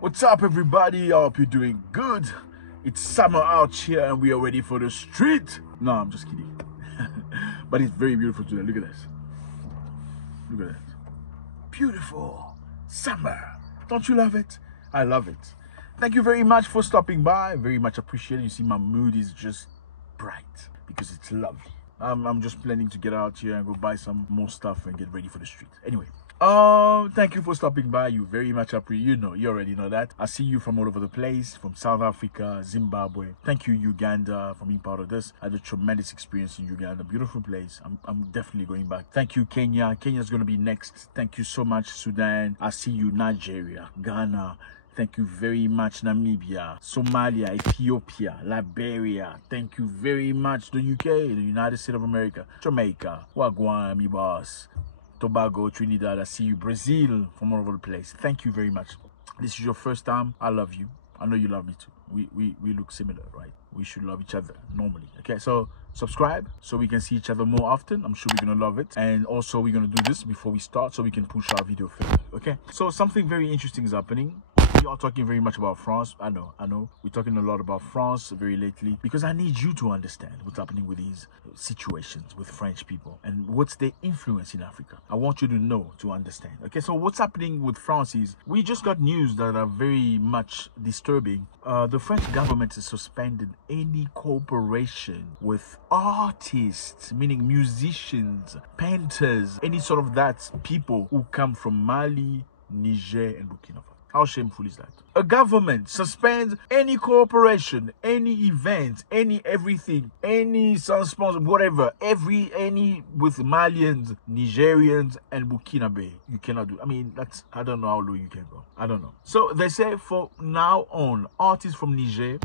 What's up, everybody? I hope you're doing good. It's summer out here and we are ready for the street. No, I'm just kidding. But it's very beautiful today. Look at this. Look at that. Beautiful summer. Don't you love it? I love it. Thank you very much for stopping by. Very much appreciated. You see, my mood is just bright because it's lovely. I'm just planning to get out here and go buy some more stuff and get ready for the street. Anyway, thank you for stopping by. You very much appreciate. You already know that. I see you from all over the place, from South Africa, Zimbabwe. Thank you, Uganda, for being part of this. I had a tremendous experience in Uganda. Beautiful place. I'm definitely going back. Thank you, Kenya. Kenya's going to be next. Thank you so much, Sudan. I see you, Nigeria, Ghana. Thank you very much, Namibia, Somalia, Ethiopia, Liberia. Thank you very much, the UK, the United States of America, Jamaica, Wagwan, mi boss, Tobago, Trinidad. I see you, Brazil, from all over the place. Thank you very much. This is your first time. I love you. I know you love me too. We look similar, right? We should love each other normally. Okay, so subscribe so we can see each other more often. I'm sure we're gonna love it. And also we're gonna do this before we start so we can push our video further. Okay, so something very interesting is happening. We are talking very much about France. I know. We're talking a lot about France very lately because I need you to understand what's happening with these situations with French people and what's their influence in Africa. I want you to know, to understand. Okay, so what's happening with France is we just got news that are very much disturbing. The French government has suspended any cooperation with artists, meaning musicians, painters, any sort of that people who come from Mali, Niger, and Burkina Faso. How shameful is that? A government suspends any cooperation, any event, any everything, any sponsor, whatever, any with Malians, Nigerians, and Burkina Faso. You cannot do. I mean, I don't know how low you can go. I don't know. So they say for now on, artists from Niger,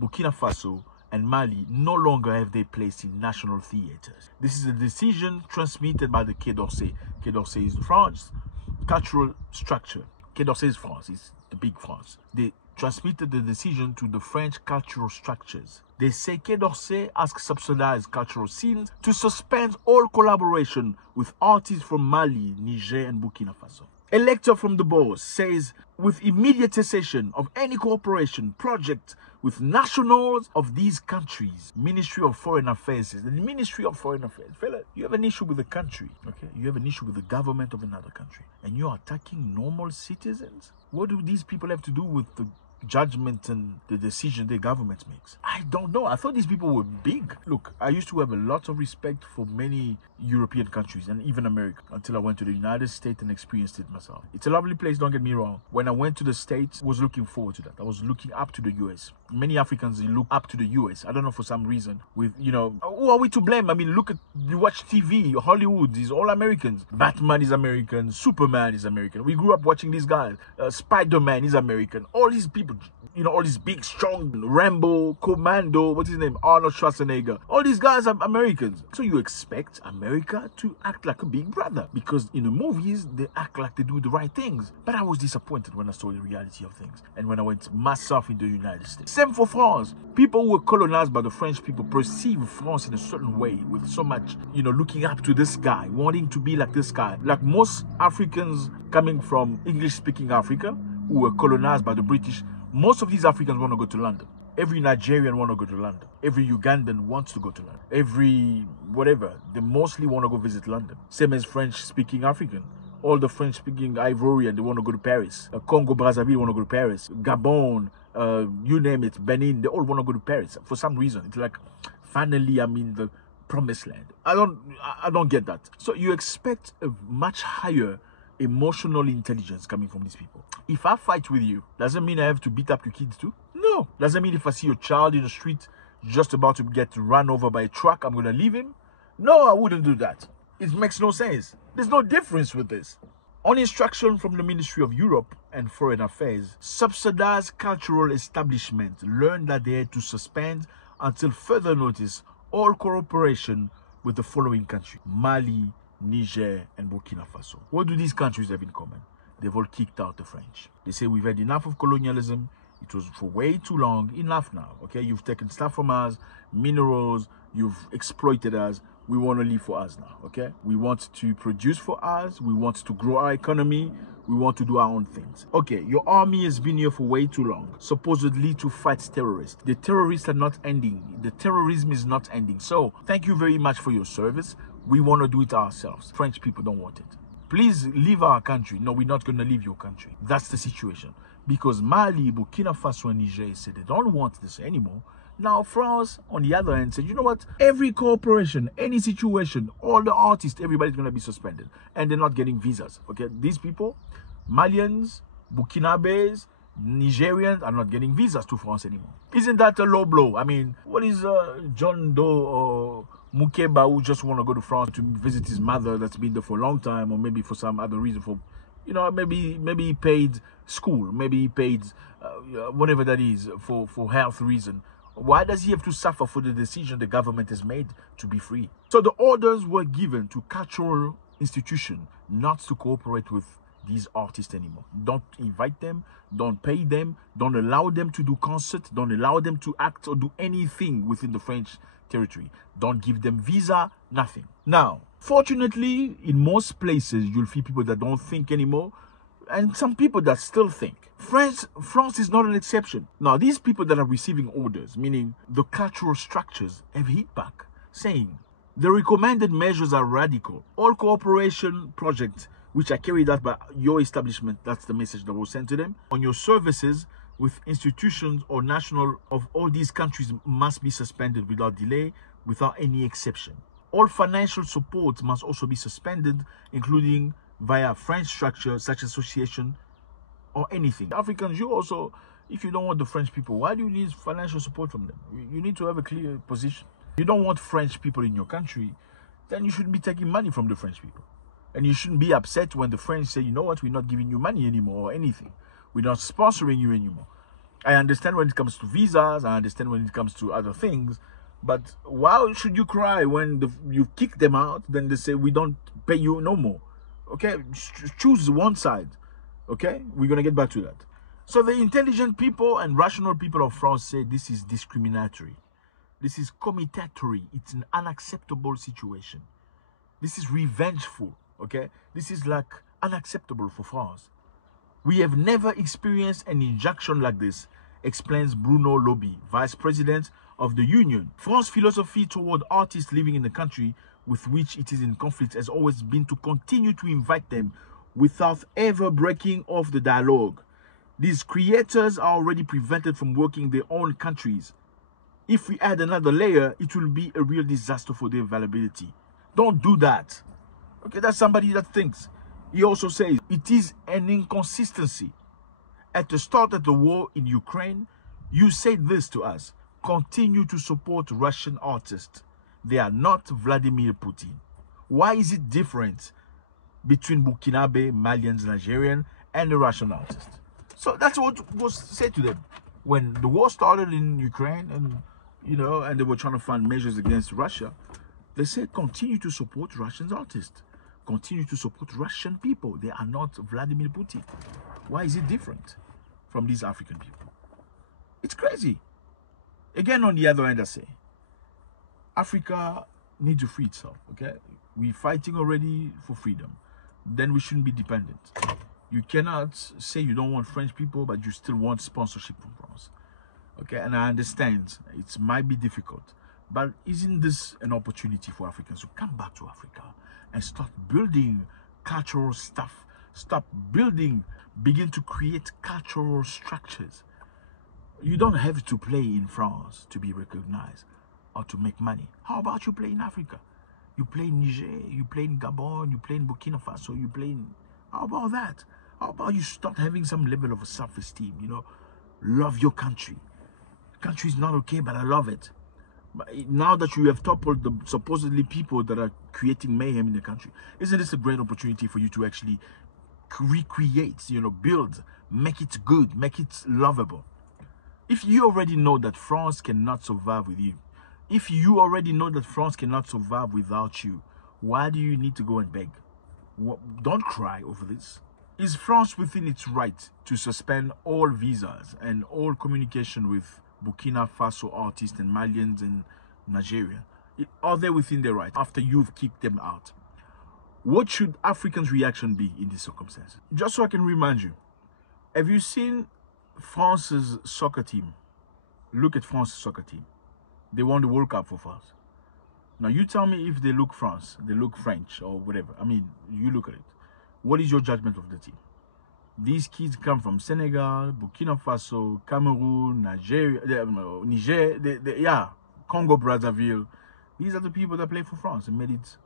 Burkina Faso, and Mali no longer have their place in national theaters. This is a decision transmitted by the Quai d'Orsay. Quai d'Orsay is France cultural structure. Quai d'Orsay is France, it's the big France. They transmitted the decision to the French cultural structures. They say Quai d'Orsay asks subsidized cultural scenes to suspend all collaboration with artists from Mali, Niger, and Burkina Faso. A lecturer from the board says with immediate cessation of any cooperation project with nationals of these countries, Ministry of Foreign Affairs says, the Ministry of Foreign Affairs, fella, you have an issue with a country, okay? You have an issue with the government of another country, and you're attacking normal citizens? What do these people have to do with the judgment and the decision the government makes? I don't know. I thought these people were big. Look, I used to have a lot of respect for many European countries and even America until I went to the United States and experienced it myself. It's a lovely place, don't get me wrong. When I went to the States, I was looking forward to that. I was looking up to the US. Many Africans look up to the US. I don't know, for some reason. With, who are we to blame? I mean, you watch TV, Hollywood is all Americans. Batman is American, Superman is American. We grew up watching these guys. Spider-Man is American. All these people, all these big, strong, Rambo, Commando, what's his name? Arnold Schwarzenegger. All these guys are Americans. So you expect America to act like a big brother because in the movies, they act like they do the right things. But I was disappointed when I saw the reality of things and when I went myself in the United States. Same for France. People who were colonized by the French people perceive France in a certain way with so much, looking up to this guy, wanting to be like this guy. Like most Africans coming from English-speaking Africa who were colonized by the British, most of these Africans want to go to London. Every Nigerian want to go to London. Every Ugandan wants to go to London. Every whatever, they mostly want to go visit London. Same as French-speaking African. All the French-speaking Ivorian, they want to go to Paris. Congo, Brazzaville want to go to Paris. Gabon, you name it, Benin, they all want to go to Paris. For some reason, it's like, finally, I'm in the promised land. I don't get that. So you expect a much higher emotional intelligence coming from these people. If I fight with you, doesn't mean I have to beat up your kids too. No. Doesn't mean if I see your child in the street just about to get run over by a truck, I'm going to leave him. No, I wouldn't do that. It makes no sense. There's no difference with this. On instruction from the Ministry of Europe and Foreign Affairs, subsidized cultural establishments learned that they had to suspend until further notice all cooperation with the following countries: Mali, Niger, and Burkina Faso. What do these countries have in common? They've all kicked out the French. They say we've had enough of colonialism. It was for way too long. Enough now, okay? You've taken stuff from us, minerals, you've exploited us. We want to live for us now, okay? We want to produce for us. We want to grow our economy. We want to do our own things. Okay, your army has been here for way too long, supposedly to fight terrorists. The terrorists are not ending. The terrorism is not ending. So, thank you very much for your service. We want to do it ourselves. French people don't want it. Please leave our country. No, we're not going to leave your country. That's the situation. Because Mali, Burkina Faso, and Niger said they don't want this anymore. Now, France, on the other hand, said, you know what? Every cooperation, any situation, all the artists, everybody's going to be suspended. And they're not getting visas. Okay? These people, Malians, Burkinabes, Nigerians are not getting visas to France anymore. Isn't that a low blow? I mean, what is John Doe or Mwekassa who just want to go to France to visit his mother that's been there for a long time, or maybe for some other reason, for, you know, maybe he paid school, maybe he paid whatever that is for health reason. Why does he have to suffer for the decision the government has made to be free? So the orders were given to cultural institutions not to cooperate with these artists anymore. Don't invite them, don't pay them, don't allow them to do concerts, don't allow them to act or do anything within the French territory. Don't give them visa, nothing. Now, fortunately, in most places, you'll see people that don't think anymore, and some people that still think. France is not an exception. Now, these people that are receiving orders, meaning the cultural structures, have hit back, saying the recommended measures are radical. All cooperation projects which are carried out by your establishment, that's the message that was sent to them, on your services with institutions or national of all these countries must be suspended without delay, without any exception. All financial support must also be suspended, including via French structures such as association or anything. Africans, you also, if you don't want the French people, why do you need financial support from them? You need to have a clear position. You don't want French people in your country, then you shouldn't be taking money from the French people. And you shouldn't be upset when the French say, you know what, we're not giving you money anymore or anything. We're not sponsoring you anymore. I understand when it comes to visas, I understand when it comes to other things, but why should you cry when you kick them out, then they say, we don't pay you no more? Okay, choose one side. Okay, we're going to get back to that. So the intelligent people and rational people of France say this is discriminatory. This is committatory. It's an unacceptable situation. This is revengeful. Okay, this is like unacceptable for France. We have never experienced an injunction like this, explains Bruno Lobby, Vice President of the Union. France's philosophy toward artists living in the country with which it is in conflict has always been to continue to invite them without ever breaking off the dialogue. These creators are already prevented from working in their own countries. If we add another layer, it will be a real disaster for their availability. Don't do that. Okay, that's somebody that thinks. He also says it is an inconsistency. At the start of the war in Ukraine, you said this to us: continue to support Russian artists. They are not Vladimir Putin. Why is it different between Burkinabe, Malians, Nigerian, and the Russian artists? So that's what was said to them when the war started in Ukraine, and and they were trying to find measures against Russia. They said continue to support Russian artists, continue to support Russian people. They are not Vladimir Putin. Why is it different from these African people? It's crazy. Again, on the other end, I say Africa needs to free itself. Okay, we're fighting already for freedom. Then we shouldn't be dependent. You cannot say you don't want French people, but you still want sponsorship from France. Okay, and I understand it might be difficult, but isn't this an opportunity for Africans to come back to Africa and start building cultural stuff? Stop building, begin to create cultural structures. You don't have to play in France to be recognized or to make money. How about you play in Africa? You play in Niger, you play in Gabon, you play in Burkina Faso, you play in... How about that? How about you start having some level of self-esteem, Love your country. Country is not okay, but I love it. But now that you have toppled the supposedly people that are creating mayhem in the country, isn't this a great opportunity for you to actually recreate, build, make it good, make it lovable? If you already know that France cannot survive with you, if you already know that France cannot survive without you, why do you need to go and beg? Don't cry over this. Is France within its right to suspend all visas and all communication with Burkina Faso artists and Malians and Nigeria? Are they within their right after you've kicked them out? What should Africans' reaction be in this circumstance? Just so I can remind you, have you seen France's soccer team? Look at France's soccer team. They won the World Cup for France. Now you tell me if they look France, they look French or whatever. I mean, you look at it. What is your judgment of the team? These kids come from Senegal, Burkina Faso, Cameroon, Niger, yeah, Congo, Brazzaville. These are the people that play for France and made it.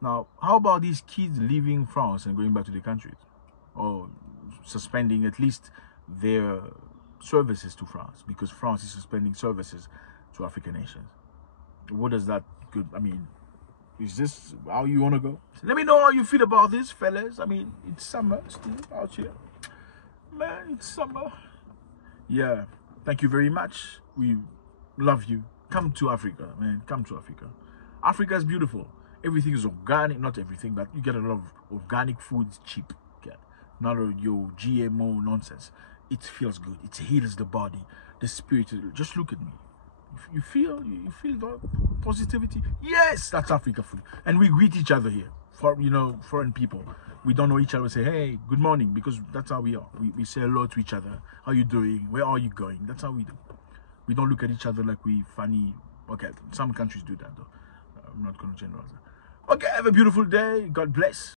Now, how about these kids leaving France and going back to their countries? Or suspending at least their services to France, because France is suspending services to African nations. What does that good? I mean, is this how you want to go? Let me know how you feel about this, fellas. I mean, it's summer still out here. Man, it's summer. Yeah, thank you very much. We love you. Come to Africa, man. Come to Africa. Africa is beautiful. Everything is organic. Not everything, but you get a lot of organic food. It's cheap. Okay? Not your GMO nonsense. It feels good. It heals the body, the spirit. Just look at me. You feel the positivity. Yes, that's Africa food. And we greet each other here. For foreign people, we don't know each other. We say, hey, good morning, because that's how we are. We say hello to each other. How you doing? Where are you going? That's how we do. We don't look at each other like we funny. Okay, some countries do that though. I'm not going to generalize that. Okay, have a beautiful day. God bless.